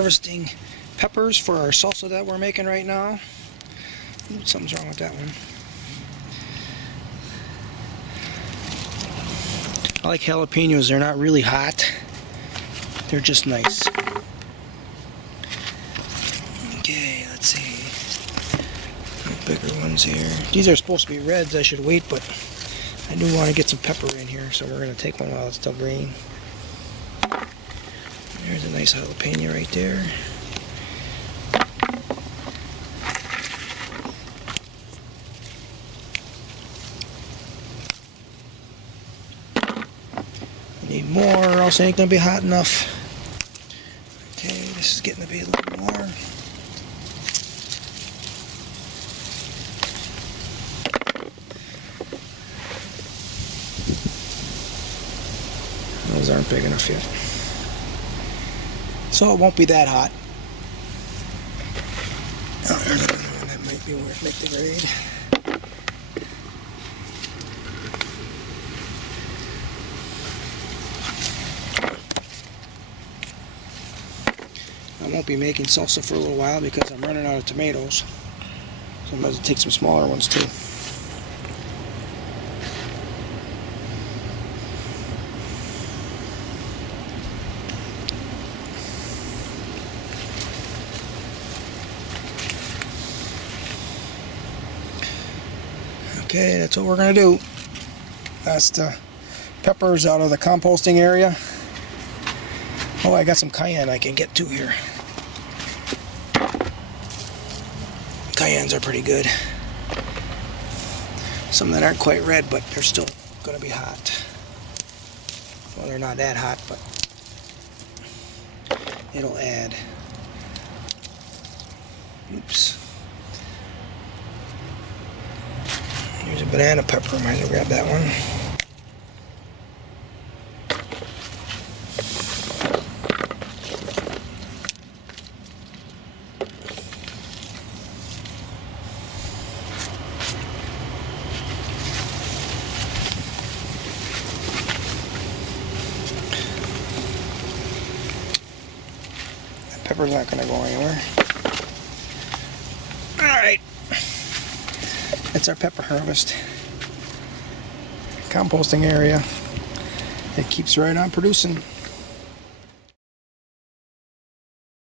harvesting peppers for our salsa that we're making right now. Ooh, something's wrong with that one. I like jalapenos. They're not really hot. They're just nice. Okay, let's see. Bigger ones here. These are supposed to be reds. I should wait, but I do want to get some pepper in here, so we're going to take one while it's still green. There's a nice jalapeno right there. Need more, or else it ain't going to be hot enough. Okay, this is getting to be a little more. Those aren't big enough yet. So it won't be that hot. Oh, there's another one that might be worth make the grade. I won't be making salsa for a little while because I'm running out of tomatoes. So I might as well take some smaller ones too. Okay, that's what we're going to do. That's the peppers out of the composting area. Oh, I got some cayenne I can get to here. Cayennes are pretty good. Some that aren't quite red, but they're still going to be hot. Well, they're not that hot, but it'll add. Oops. Here's a banana pepper. Might as well grab that one. That pepper's not going to go anywhere. Alright. That's our pepper harvest. Composting area. It keeps right on producing.